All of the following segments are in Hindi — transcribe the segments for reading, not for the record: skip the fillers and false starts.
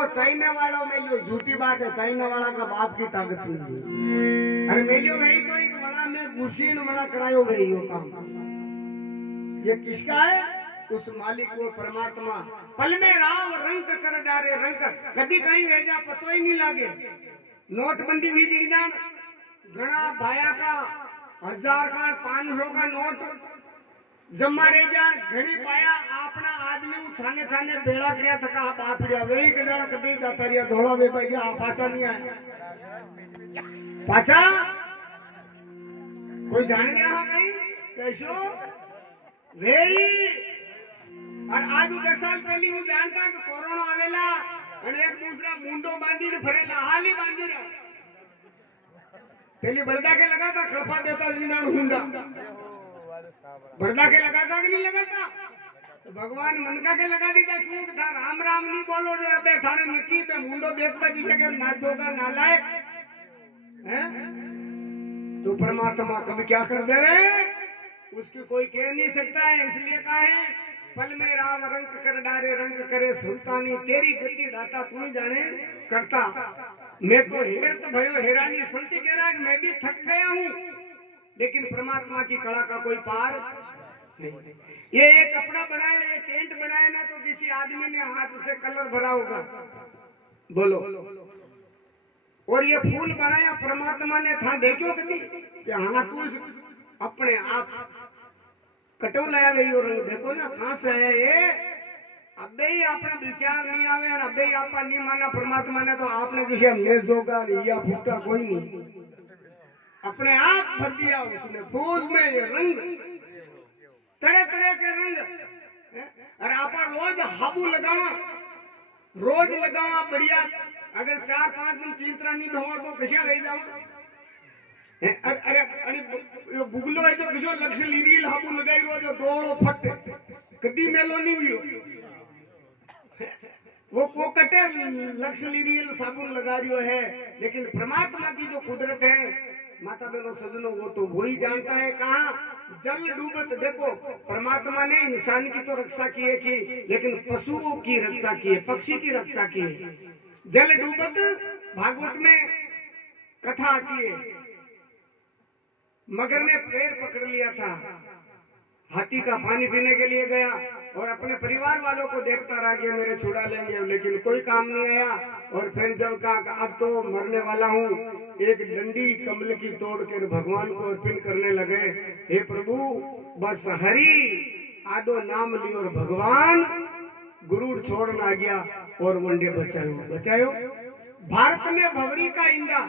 कोरोना चाइना वालों में लियो, झूठी बात है, चाइना वाला का बाप की ताकत नहीं है। अरे मेलियो भाई तो एक बड़ा में घुसीन बड़ा करायो गई वो काम, ये किसका है? उस मालिक को परमात्मा पल में राव रंग कर डारे, रंग कदी कहीं रह जा पतो ही नहीं लागे। नोटबंदी भी जीदान घना भाया का 1000 का 500 का नोट जमा रह जान घड़ी पाया अपना आदमी छाने छाने बेड़ा गया थका बापड़िया वही कदाण कदी जाता रिया धोला वे पाई गया पाछा नहीं आया पाछा कोई जान गया हां कहीं कैसो वेई। और आज 10 साल पहले हूँ जानता कि कोरोना आवेला અને એક दूसरा मुंडो बांधीने फरेला हाली बांधी रहा पहले बड़दा के लगाता खड़पा देता जिंदान हुंडा बड़दा के लगाता कि नहीं लगाता तो भगवान मनका के लगा दीदा क्यों कि था राम राम नहीं बोलो रे अबे थाने नकी पे मुंडो देखता कि के नाचोगा नालायक हैं। तो परमात्मा कभी क्या कर देवे उसकी कोई कह नहीं सकता है, इसलिए कहा है पल में राम रंग कर डारे रंग करे सुल्तानी, तेरी गति दाता तू ही जाने करता। मैं तो हेर तो भयो हैरानी संती कह रहा है कि मैं भी थक गया हूँ, लेकिन परमात्मा की कला का कोई पार नहीं। ये एक कपड़ा बनाया, ये टेंट बनाया ना तो किसी आदमी ने हाथ से कलर भरा होगा बोलो, और ये फूल बनाया परमात्मा ने था देखो कभी कि हाँ तू अपने आप कटो लाया वे यो रंग देखो ना कहां से आया ये। अबे ही अपना विचार नहीं आवे और अबे ही आपा नहीं माना परमात्मा ने तो आपने जिसे ने जोगा या फूटा कोई नहीं, अपने आप भर दिया उसने फूल में ये रंग तरह तरह के रंग। और आपा रोज हाबू लगावा रोज लगावा बढ़िया, अगर 4-5 दिन चिंतरा नहीं धोवा तो कैसे रह जाओ। अरे अरे बुगलो है जो किसो लक्ष्य लीरील हाबू लगाई रो जो दोड़ो फट कदी मेलो नहीं हुई वो को कटे लक्ष्य लीरील साबुन लगा रियो है, लेकिन परमात्मा की जो कुदरत है माता बहनों सजनों वो तो वही जानता है। कहाँ जल डूबत देखो परमात्मा ने इंसान की तो रक्षा की है की, लेकिन पशुओं की रक्षा की है, पक्षी की रक्षा की है। जल डूबत भागवत में कथा आती है, मगर ने पैर पकड़ लिया था, हाथी का पानी पीने के लिए गया और अपने परिवार वालों को देखता रह गया मेरे छुड़ा लेंगे, लेकिन कोई काम नहीं आया। और फिर जब कहा अब तो मरने वाला हूँ, एक डंडी कमल की तोड़ कर भगवान को अर्पण करने लगे, हे प्रभु बस हरि आदो नाम लियो और भगवान गुरूर छोड़ना गया और वनडे बचायो बचायो। भारत में भवरी का इंडा,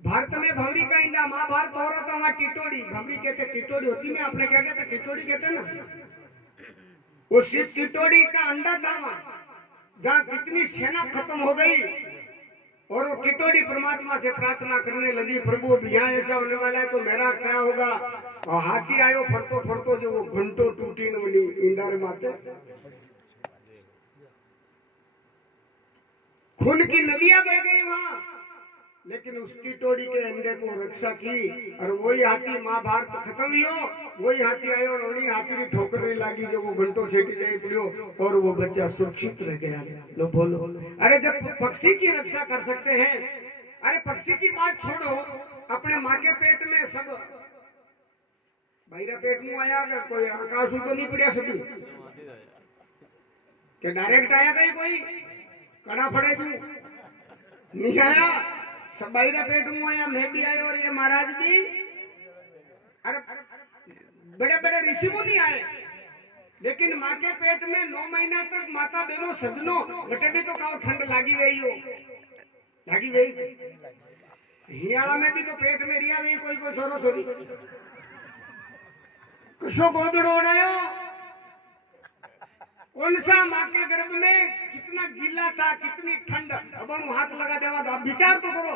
भारत में भवरी का इंडा महाभारत हो रहा था वहां टिटोड़ी, भवरी कहते टिटोड़ी होती नहीं, आपने क्या कहते टिटोड़ी कहते ना, वो सिर्फ टिटोड़ी का अंडा था वहां जहां कितनी सेना खत्म हो गई। और वो टिटोड़ी परमात्मा से प्रार्थना करने लगी प्रभु अब यहाँ ऐसा होने वाला है तो मेरा क्या होगा। और हाथी आयो फरतो फरतो जो वो घंटो टूटी न बनी इंडार माते खून की नदियां बह गई वहां, लेकिन उस टिटोड़ी के अंडे को रक्षा की और वही हाथी महाभारत खत्म हो, वही हाथी आयो और वही हाथी की ठोकर लगी जो वो घंटों छेटी जाए पड़ियो और वो बच्चा सुरक्षित रह गया। लो बोलो, अरे जब पक्षी की रक्षा कर सकते हैं, अरे पक्षी की बात छोड़ो, अपने माँ के पेट में सब भाईरा पेट में आया क्या कोई आकाश तो नहीं पड़ा सभी क्या डायरेक्ट आया कहीं कोई कड़ा पड़े तू नहीं आया, सब बाईरा पेट में आया, मैं भी आया और ये महाराज भी, अरे बड़े बड़े ऋषि मुनि आए, लेकिन माँ के पेट में 9 महीना तक माता बहनों सजनों बटे भी तो कहो ठंड लागी गई हो, लागी गई हियाला में भी तो पेट में रिया भी कोई कोई सोरो थोड़ी कुछो गोदड़ो उड़ायो। कौन सा माँ के गर्भ में कितना गीला था, कितनी ठंड, अब हम हाथ लगा देवा तो विचार तो करो,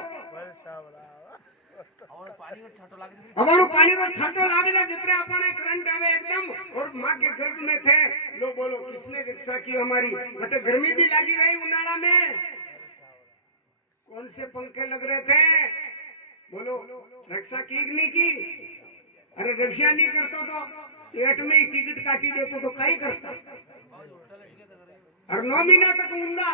अब पानी रो छाटो लागे था जितने अपने करंट आवे एकदम, और माँ के गर्भ में थे। लो बोलो किसने रक्षा की हमारी, बटे गर्मी भी लगी रही उनाला में, कौन से पंखे लग रहे थे बोलो, रक्षा की नहीं की। अरे रक्षा नहीं करता तो पेट में टिकट काटी देते तो कई करता और 9 महीना तक ऊंधा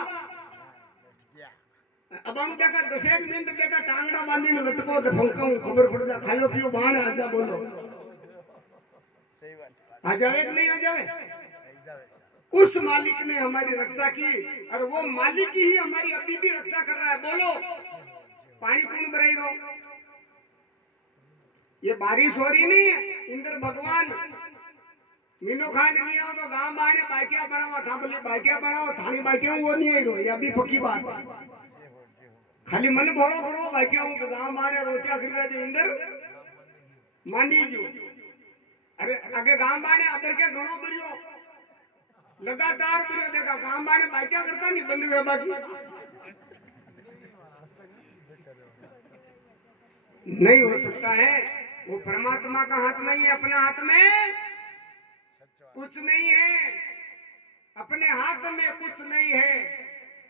अब हम देखा 10 मिनट देखा टांगड़ा बांधी लटको तो फंका खबर पड़ जा खायो पियो बाण आजा बोलो आ जावे कि नहीं आ जावे उस मालिक ने हमारी रक्षा की और वो मालिक ही हमारी अभी भी रक्षा कर रहा है बोलो पानी कौन भराई रो ये बारिश हो रही नहीं है इंद्र भगवान मीनो खान नहीं आओ तो गांव बाणे बाटिया बनाओ था बोले बाटिया बनाओ थानी बाटिया वो नहीं आई रो ये अभी पक्की बात है खाली मन भोड़ो करो बाटिया तो गांव बाणे रोटिया खिल रहे इंद्र मानी जो अरे आगे गांव बाणे अबे के घणो बरियो लगातार बरियो देखा गांव बाणे बाटिया करता नहीं बंद हुए बाकी नहीं हो सकता है वो परमात्मा का हाथ में ही है अपने हाथ में कुछ नहीं है अपने हाथ में कुछ नहीं है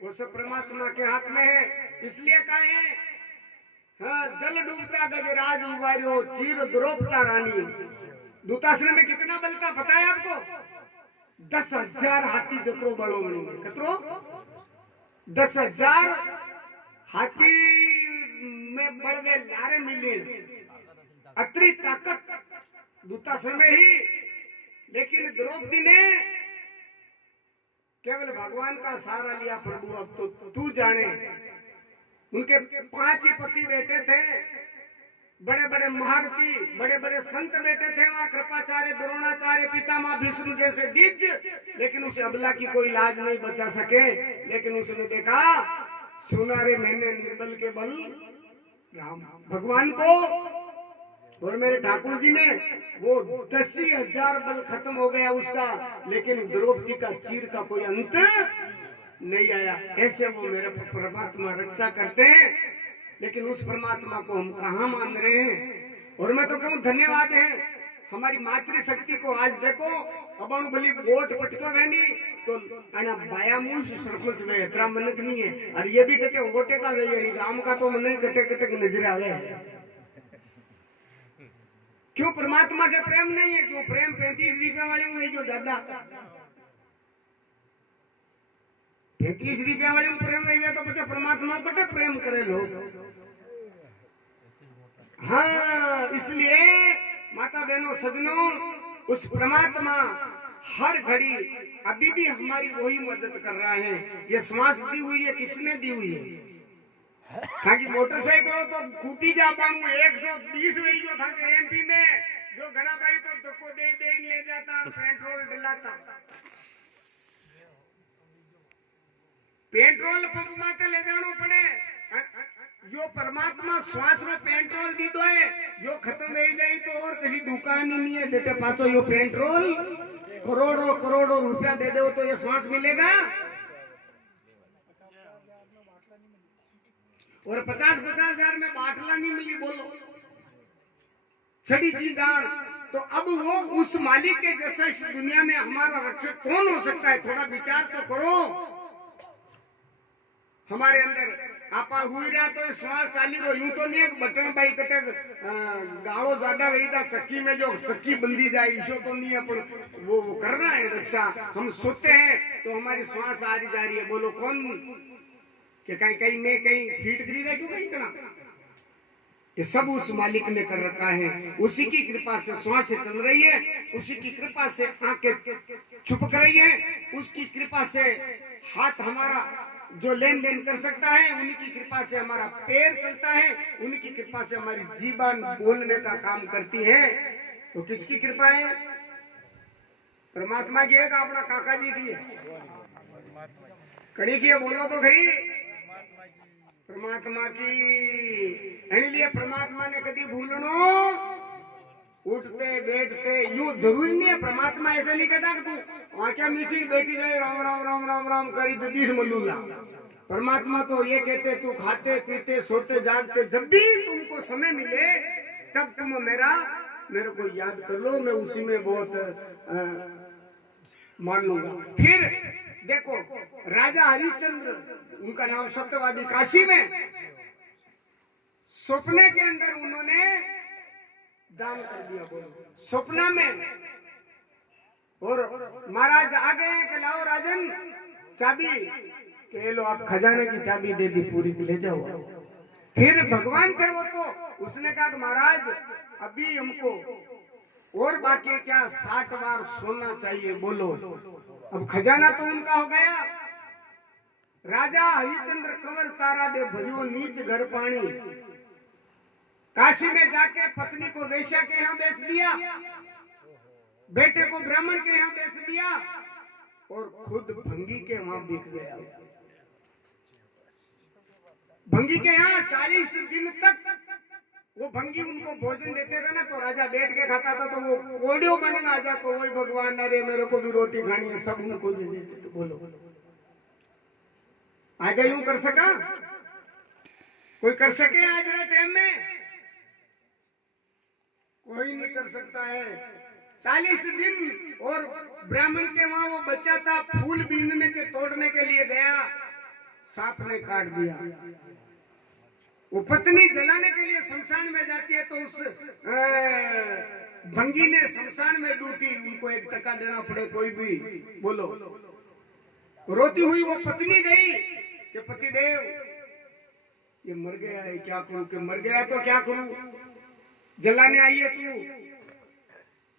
वो सब परमात्मा के हाथ में है इसलिए कहे हाँ जल डूबता गजराज उबारियो चीर द्रोपता रानी दूताश्रम में कितना बल था पता है आपको 10,000 हाथी जत्रो बड़ो बनेंगे कतरो 10,000 हाथी में बड़वे लारे मिले अतरी ताकत दूताश्रम में ही लेकिन द्रौपदी ने केवल भगवान का सहारा लिया प्रभु अब तो तू जाने उनके 5 ही पति बेटे थे बड़े बड़े महारथी बड़े बड़े संत बेटे थे वहां कृपाचार्य द्रोणाचार्य पितामह भीष्म जैसे दिग्गज लेकिन उसे अबला की कोई लाज नहीं बचा सके लेकिन उसने देखा सुनारे मैंने निर्बल के बल राम भगवान को और मेरे ठाकुर जी ने वो 10,000 बल खत्म हो गया उसका लेकिन द्रौपदी का चीर का कोई अंत नहीं आया ऐसे वो मेरे परमात्मा रक्षा करते हैं लेकिन उस परमात्मा को हम कहाँ मान रहे हैं और मैं तो कहूँ धन्यवाद है हमारी मातृशक्ति को आज देखो अब भली वोट पटको वेनी तो आना बाया मुंह सरपंच वे इतना मनक नहीं है और ये भी कटे वोटे का वे गांव का तो मन कटे कटे नजर आवे क्यों परमात्मा से प्रेम नहीं है क्यों प्रेम 35 रुपए वाले हुए जो दादा 35 रुपए वाले प्रेम नहीं है तो बच्चा परमात्मा कटे प्रेम करे लोग हाँ इसलिए माता बहनों सजनों उस परमात्मा हर घड़ी अभी भी हमारी वही मदद कर रहा है ये श्वास दी हुई है किसने दी हुई है ताकि मोटरसाइकिल तो कूटी जा पाऊं 120 वही जो था कि एमपी में जो घना भाई तो धक्को दे ले जाता और पेट्रोल दिलाता पेट्रोल पंप माते ले जानो पड़े यो परमात्मा श्वास में पेट्रोल दी दो है यो खत्म हो जाए तो और किसी दुकान ही नहीं है जेटे पाचो यो पेट्रोल करोड़ों करोड़ों रुपया दे दो तो ये श्वास मिलेगा और 50-50 हजार में बाटला नहीं मिली बोलो छड़ी जी दान तो अब वो उस मालिक के जैसा इस दुनिया में हमारा रक्षक कौन हो सकता है थोड़ा विचार तो करो हमारे अंदर आपा हुई रहा तो श्वास चाली रो यूं तो नहीं बटन भाई कटे गाड़ो ज्यादा वही था चक्की में जो चक्की बंदी जाए इसो तो नहीं है पर वो कर रहा है रक्षा हम सोते हैं तो हमारी श्वास आ जा रही है बोलो कौन कि कहीं कहीं में कहीं फीट गिरी रही कहीं कना ये सब उस मालिक ने कर रखा है उसी की कृपा से श्वास चल रही है उसी की कृपा से आंखें छुपक रही है उसकी कृपा से हाथ हमारा जो लेन देन कर सकता है उन्हीं की कृपा से हमारा पैर चलता है उन्हीं की कृपा से हमारी जीवन बोलने का काम करती है तो किसकी कृपा है परमात्मा की है का अपना काका जी की है कड़ी की है बोलो तो खरी परमात्मा की लिए परमात्मा ने कभी भूलनो उठते बैठते यूं जरूरी नहीं है परमात्मा ऐसा नहीं कहता कि तू आंखें मीची बैठी जाए राम राम राम राम राम करी दीश मल्लूला परमात्मा तो ये कहते तू खाते पीते सोते जागते जब भी तुमको समय मिले तब तुम मेरे को याद कर लो मैं उसी में बहुत मान लूंगा फिर देखो राजा हरिश्चंद्र उनका नाम सत्यवादी काशी में सपने के अंदर उन्होंने दान कर दिया बोलो सपना में और महाराज आ गए कि लाओ राजन चाबी के लो, आप खजाने की चाबी दे दी पूरी, ले जाओ। फिर भगवान थे वो, तो उसने कहा कि महाराज अभी हमको और बाकी क्या 60 बार सोना चाहिए, बोलो। अब खजाना तो उनका हो गया। राजा हरिचंद्र कंवर तारा दे भरियो नीच घर पानी, काशी में जाके पत्नी को वेश्या के यहाँ बेच दिया, बेटे को ब्राह्मण के यहाँ बेच दिया, और खुद भंगी के वहां बिक गया। भंगी के यहाँ 40 दिन तक वो भंगी उनको भोजन देते थे ना, तो राजा बैठ के खाता था, तो वो कोड़ियों बनना आ जाता, तो वही भगवान, अरे मेरे को भी रोटी खानी है, सब उनको दे देते। तो बोलो आज यूं कर सका कोई? कर सके आज के टाइम में? कोई नहीं कर सकता है। 40 दिन, और ब्राह्मण के वहां वो बच्चा था, फूल बीनने के तोड़ने के लिए गया, सांप ने काट दिया। वो पत्नी जलाने के लिए शमशान में जाती है, तो उस भंगी ने शमशान में डूटी, उनको 1 टका देना पड़े कोई भी, बोलो। रोती हुई वो पत्नी गई कि पतिदेव ये मर गया है, क्या करूं? कि मर गया तो क्या करूं, जलाने आई है तू?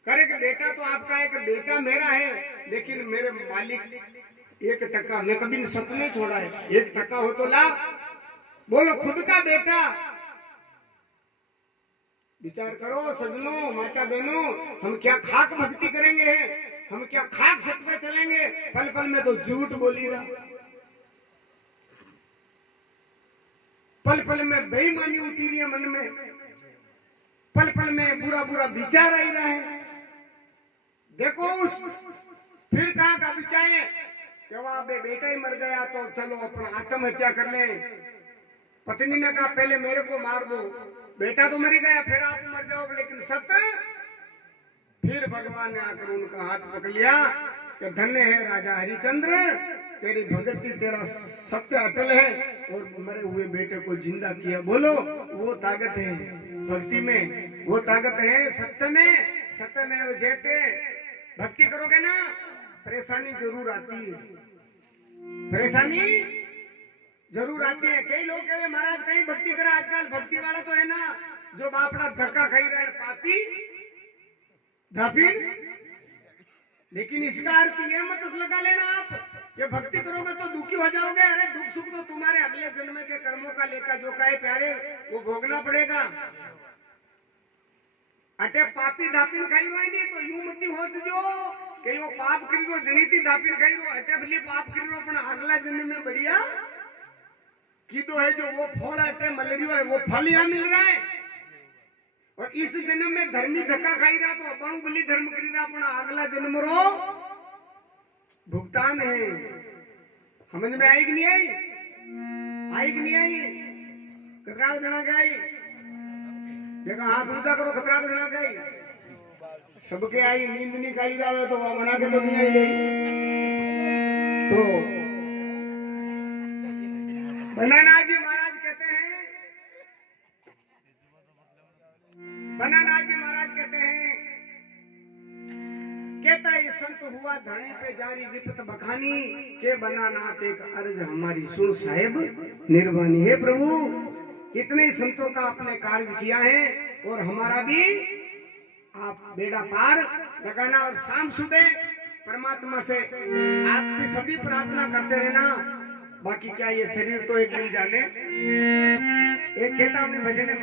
करे कि बेटा तो आपका है, कि बेटा मेरा है, लेकिन मेरे मालिक 1 टका, मैं कभी सत नहीं छोड़ा है, 1 टका हो तो ला। बोलो खुद का बेटा। विचार करो सजनों, माता बहनों, हम क्या खाक भक्ति करेंगे, हम क्या खाक सत पे चलेंगे? पल पल में तो झूठ बोली रहा, पल पल में बेईमानी उठी रही है मन में, पल पल में बुरा बुरा विचार आई रहा है। देखो उस फिर कहा का विचार कि वहां बेटा ही मर गया, तो चलो अपना आत्महत्या कर ले। पत्नी ने कहा पहले मेरे को मार दो, बेटा तो मर गया, फिर आप मर जाओ, लेकिन सत्य। फिर भगवान ने आकर उनका हाथ पकड़ लिया कि धन्य है राजा हरिचंद्र, तेरी भक्ति, तेरा सत्य अटल है, और मरे हुए बेटे को जिंदा किया। बोलो वो ताकत है भक्ति में, वो ताकत है सत्य में। सत्य में वो जयते। भक्ति करोगे ना, परेशानी जरूर आती है, परेशानी जरूर आती है। कई लोग कहे महाराज कहीं भक्ति करा, आजकल भक्ति वाला तो है ना जो बापड़ा धक्का खाई रहे, पापी धापीड़। लेकिन इसका अर्थ ये मत लगा लेना आप कि भक्ति करोगे तो दुखी हो जाओगे। अरे दुख सुख तो तुम्हारे अगले जन्म के कर्मों का लेखा जोखा है प्यारे, वो भोगना पड़ेगा। अटे पापी धापीड़ खाई रही नहीं तो यूं मत हो जो कि वो पाप करो जनीती धापीड़ खाई रो, अटे भले पाप करो पण अगला जन्म में बढ़िया कीधो है जो वो फल अटे मलेरियो है, वो फल यहाँ मिल रहा है। और इस जन्म में धर्मी धक्का खाई रहा तो अपनू बली धर्म करी रहा, पण अगला जन्म रो भुगतान है। समझ में आई कि नहीं आई? आई कि नहीं आई? कतरा जना गई देखा, हाथ ऊंचा करो, खतरा जना गई सबके आई। नींद नहीं काली रहा तो वहां बना के तो नहीं आई गई। तो बनाना जी महाराज कहते हैं, बनाना जी महाराज कहते हैं, कहता है संत हुआ धरणी पे जारी विपत बखानी के बनानाथ एक अर्ज हमारी सुन साहेब निर्वाणी। है प्रभु, इतने संतों का आपने कार्य किया है और हमारा भी आप बेड़ा पार लगाना। और शाम सुबह परमात्मा से आप भी सभी प्रार्थना करते रहना। बाकी क्या ये शरीर तो एक दिन जाने। एक चेतावनी भजन है।